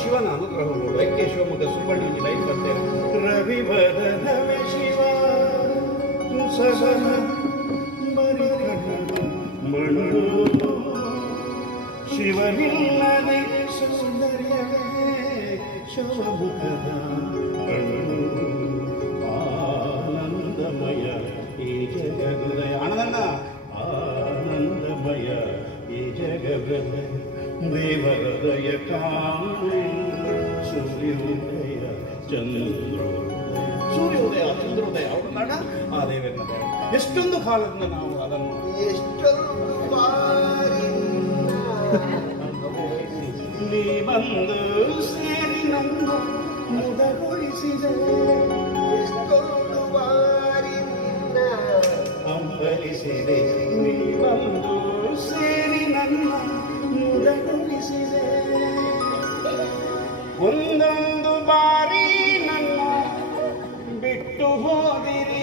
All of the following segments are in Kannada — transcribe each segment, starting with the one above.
ಶಿವನ ಅನುಗ್ರಹವು ಲೈಕ್ಯ ಶಿವಮೊಗ್ಗ ಸುಬ್ಬಳ್ಳಿ ಲೈಕ್ ಬರ್ತೇನೆ. ರವಿವದನವೇ ಶಿವ ಸಹನ ಮಣ್ಣು ಶಿವನಿಲ್ಲದೆ ಸೌಂದರ್ಯವೇ ಶಿವಮುಖದ ಕಣ್ಣು ಆನಂದಮಯ ಈ ಜಗದಯ ಆನಂದ ಆನಂದಮಯ ಈ ಜಗದ ದೇವರದಯ ಕಾಣು ಸೂರ್ಯೋದಯ ಸೂರ್ಯೋದಯ ಚಂದ್ರೋದಯ ಅವ್ರ ನಡ ಆ ದೇವರ ನಡ. ಎಷ್ಟೊಂದು ಕಾಲದಿಂದ ನಾವು ಅದನ್ನು ನೀ ಬಂದು ಸೇರಿ ನನ್ನ ಮುದಗೊಳಿಸಿದೆ ಎಷ್ಟೊಂದು ಬಾರಿ ಅಂಬಲಿಸಿದೆ. ನೀ ಬಂದು ಸೇರಿ ನನ್ನ ಮುದಗೊಳಿಸಿದೆ ಒಂದೊಂದು ಬಾರಿ ನನ್ನ ಬಿಟ್ಟು ಹೋದಿರಿ.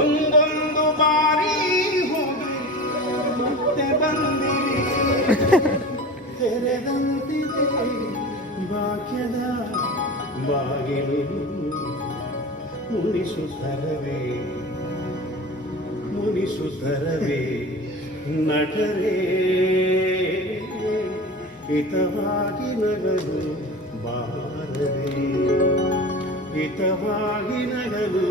ಒಂದೊಂದು ಬಾರಿ ಹೋಗಿ ಮತ್ತೆ ಬಂದಿರಿ. ತೆರೆದಂತಿದೆ ಭಾಗ್ಯದ ಬಾಗಿಲು ಮುನಿಸುತ್ತರವೇ ಮುನಿಸುತ್ತರವೇ ನಟರೇ ಹಿತವಾಗಿ ನಗಲು ಬಾರದೆ ಹಿತವಾಗಿ ನಗಲು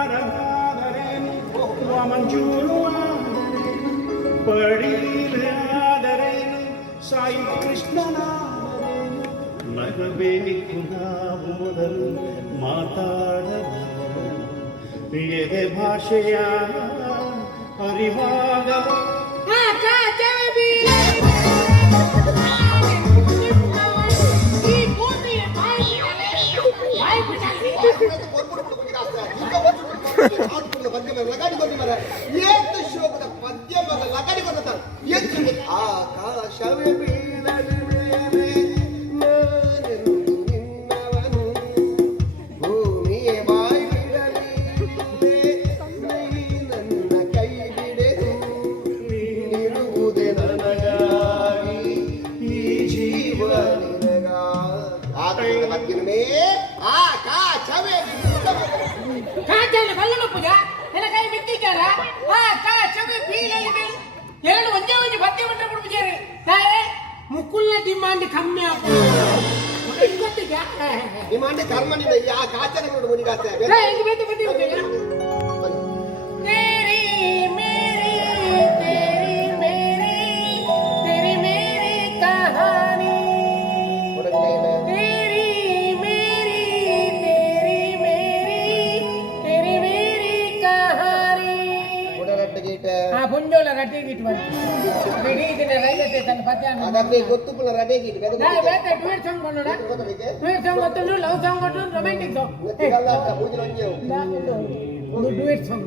ಬೋಳಾರಾದರೇನು ಮಂಜೂರು ಪಡೀಲಾದರೇನು ಸಾಯಿ ಕೃಷ್ಣನಾದರೇನು ನಗಬೇಕು ನಾವು ಮೊದಲು ಮಾತಾಡಲು ಎದೆ ಭಾಷೆಯ ಅರಿವಾಗಲು ಆಕಾಶವೇ ಬೀಳಲಿ ಮೇಲೆ ನಾನೆಂದು ನಿನ್ನವನು ಭೂಮಿಯೇ ಬಾಯಿ ಬಿಡಲಿ ನೀ ನನ್ನ ಕೈ ಬಿಡೆದು ನೀರುವುದೇ ನನಗಾಗಿ ಈ ಜೀವ ನಿನಗಾಗಿ. ಆತನಿಂದ ಮತ್ತಿನ ಆಕಾಶವೇ ಕೈ ಬಿಟ್ಟಿದ್ದಾರ ಆಕಾಶವೇ ಬೀಳಲಿ ಮೇಲೆ ಎರಡು ಒಂದೇ ಒಂದೇ ಭತ್ಯೆ ಬಿಟ್ಟರೆ ಬಿಡ್ಬಿಟ್ಟಾರೆ. ಮುಕ್ಕುಲ್ನ ಡಿಮಾಂಡ್ ಕಮ್ಮಿ ಆಗ್ತದೆ. ಡಿಮಾಂಡ್ ಕರ್ಮನಿಂದ ಆ ಕಾಚನ ನೋಡು ಮುನಿಗಾಸ ಹೆಂಗ್ ಬೇತೆ ಬಂದಿರುತ್ತೆ. ಪುಂಜೋಳ ರಡ್ಡಿಗಿಟ್ಟು ಗೊತ್ತು ಪುಲ್ಲ ರಡ್ಡಿಗಿಟ್ಟು ಡ್ಯೂಯೆಟ್ ಸಾಂಗ್ ಬಂದೋಡ ಡ್ಯೂಯೆಟ್ ಸಾಂಗ್ ಗೊತ್ತುಂಡು ಲವ್ ಸಾಂಗ್ ಗೊತ್ತು ರೊಮ್ಯಾಂಟಿಕ್ ಸಾಂಗ್ ಡ್ಯೂಯೆಟ್ ಸಾಂಗ್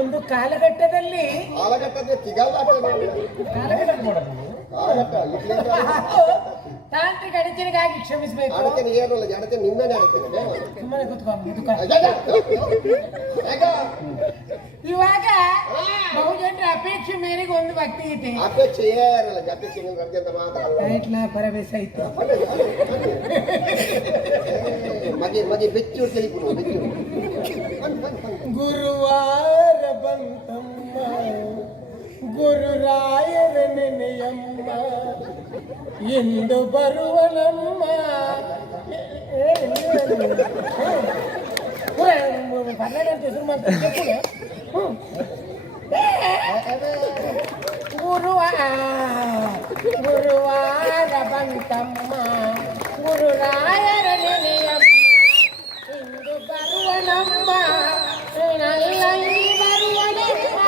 ಒಂದು ಕಾಲಘಟ್ಟದಲ್ಲಿ ತಾಂತ್ರಿಕ ಅಡಚಣೆಗಾಗಿ ಕ್ಷಮಿಸಬೇಕು. ಅಡಚಣೆ ಏನಲ್ಲ ಅಡಚಣೆ ನಿಮ್ಮನೆ ಅಡಚಣೆ ಸುಮ್ಮನೆ ಇವಾಗ ಬಹುಜನರ ಅಪೇಕ್ಷೆ ಮೇರೆಗೆ ಒಂದು ಭಕ್ತಿ ಇದೆ. ಅಪೇಕ್ಷೆ ಏನಲ್ಲ ಅಪೇಕ್ಷೆ ಅಂತ ಮಾತ್ರ ಪರವೇಶ ಇತ್ತು ಮದಿ ಬೆಚ್ಚು ಗುರುವಾರ ಬಂತಮ್ಮ ಗುರುರಾಯರ ನೆನೆಯಮ್ಮ ಎಂದು ಬರುವನಮ್ಮ. ಕನ್ನಡ ಅಂತ ಹೆಸರು ಮಾಡ್ತಾರೆ. ಗುರುವಾರ ಬಂತಮ್ಮ ಗುರುರಾಯರ ನೆನೆಯಮ್ಮ ಎಂದು ಬರುವನಮ್ಮ. ಎಲ್ಲಂಗಿ ಬರುವನಮ್ಮ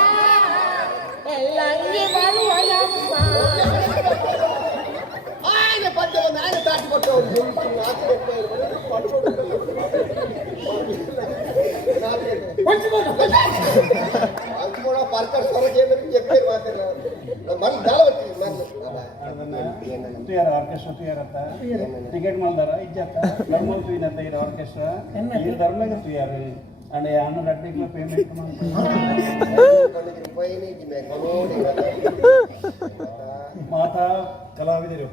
ಎಲ್ಲಂಗಿ ಬರುವನಮ್ಮ. ಆಯ್ನ ಪದ್ಯವನ್ನು ಆಯ್ನ ದಾಟಿಕೊಟ್ಟು ಮಲ್ ದಾಳ ಬರ್ತೀವಿ ತುಯಾರ ಆರ್ಕೆಸ್ಟ್ರಾ ತುಯಾರತ್ತ ಟಿಕೆಟ್ ಮಾಡ್ದಾರ ಇಜ್ಜತ್ತ ಧರ್ಮ ತುಯಿನತ್ತ ಇರೋ ಆರ್ಕೆಸ್ಟ್ರಾ ಈ ಧರ್ಮಕ್ಕೆ ತುಯಾರು ಅಂಡ್ ಅನ್ನ ರಡ್ಡಿಗೆ ಪೇಮೆಂಟ್ ಮಾತಾ ಕಲಾವಿದರು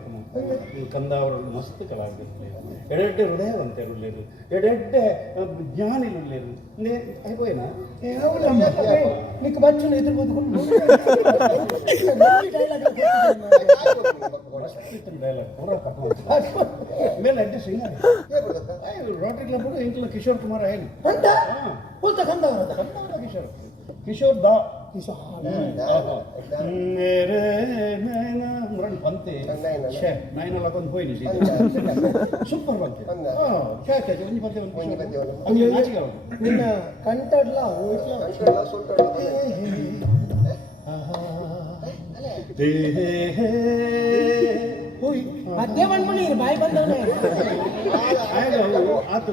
ಇವು ಕಂದ ಅವರಲ್ಲಿ ಮಸ್ತ್ ಕಲಾವಿದರು ಎಡೆಡ್ಡೆ ಹೃದಯವಂತರು ಉಳ್ಳೇರು ಎಡೆಡ್ಡೆ ಜ್ಞಾನಿలు ಉಳ್ಳೇರು అయిపోయినా నీకు బచ్చును ఎదురు బతుకుంటు డైలాగ్ పూరా ಮೇಲೆ ಅಡ್ಡಿ ಸಿಂಗರ್ ರೋಟರಿ ಕ್ಲಬ್ ಇಂట్లో ಕಿಶೋರ್ ಕುಮಾರ್ ఆయన ಅಂತ ಪೂತ ಕಂದವರ ಕಿಶೋರ್ ಕಿಶೋರ್ ದಾ मेरे नैना मुरण पंते छे नैना लगन होई नहीं ಸೂಪರ್ ಬಂತೆ क्या क्या ಒಂಜಿ ಬಂತೆ ಒಂಜಿ ನಾಚಿಕೆ ನಿನ್ನ ಕಂಟಡ್ಲ ಹೋಯ್ ಅದೇ ಬಂದ್ಬಿಡಿ ಬಾಯಿ ಬಂದವನೇ ಆತು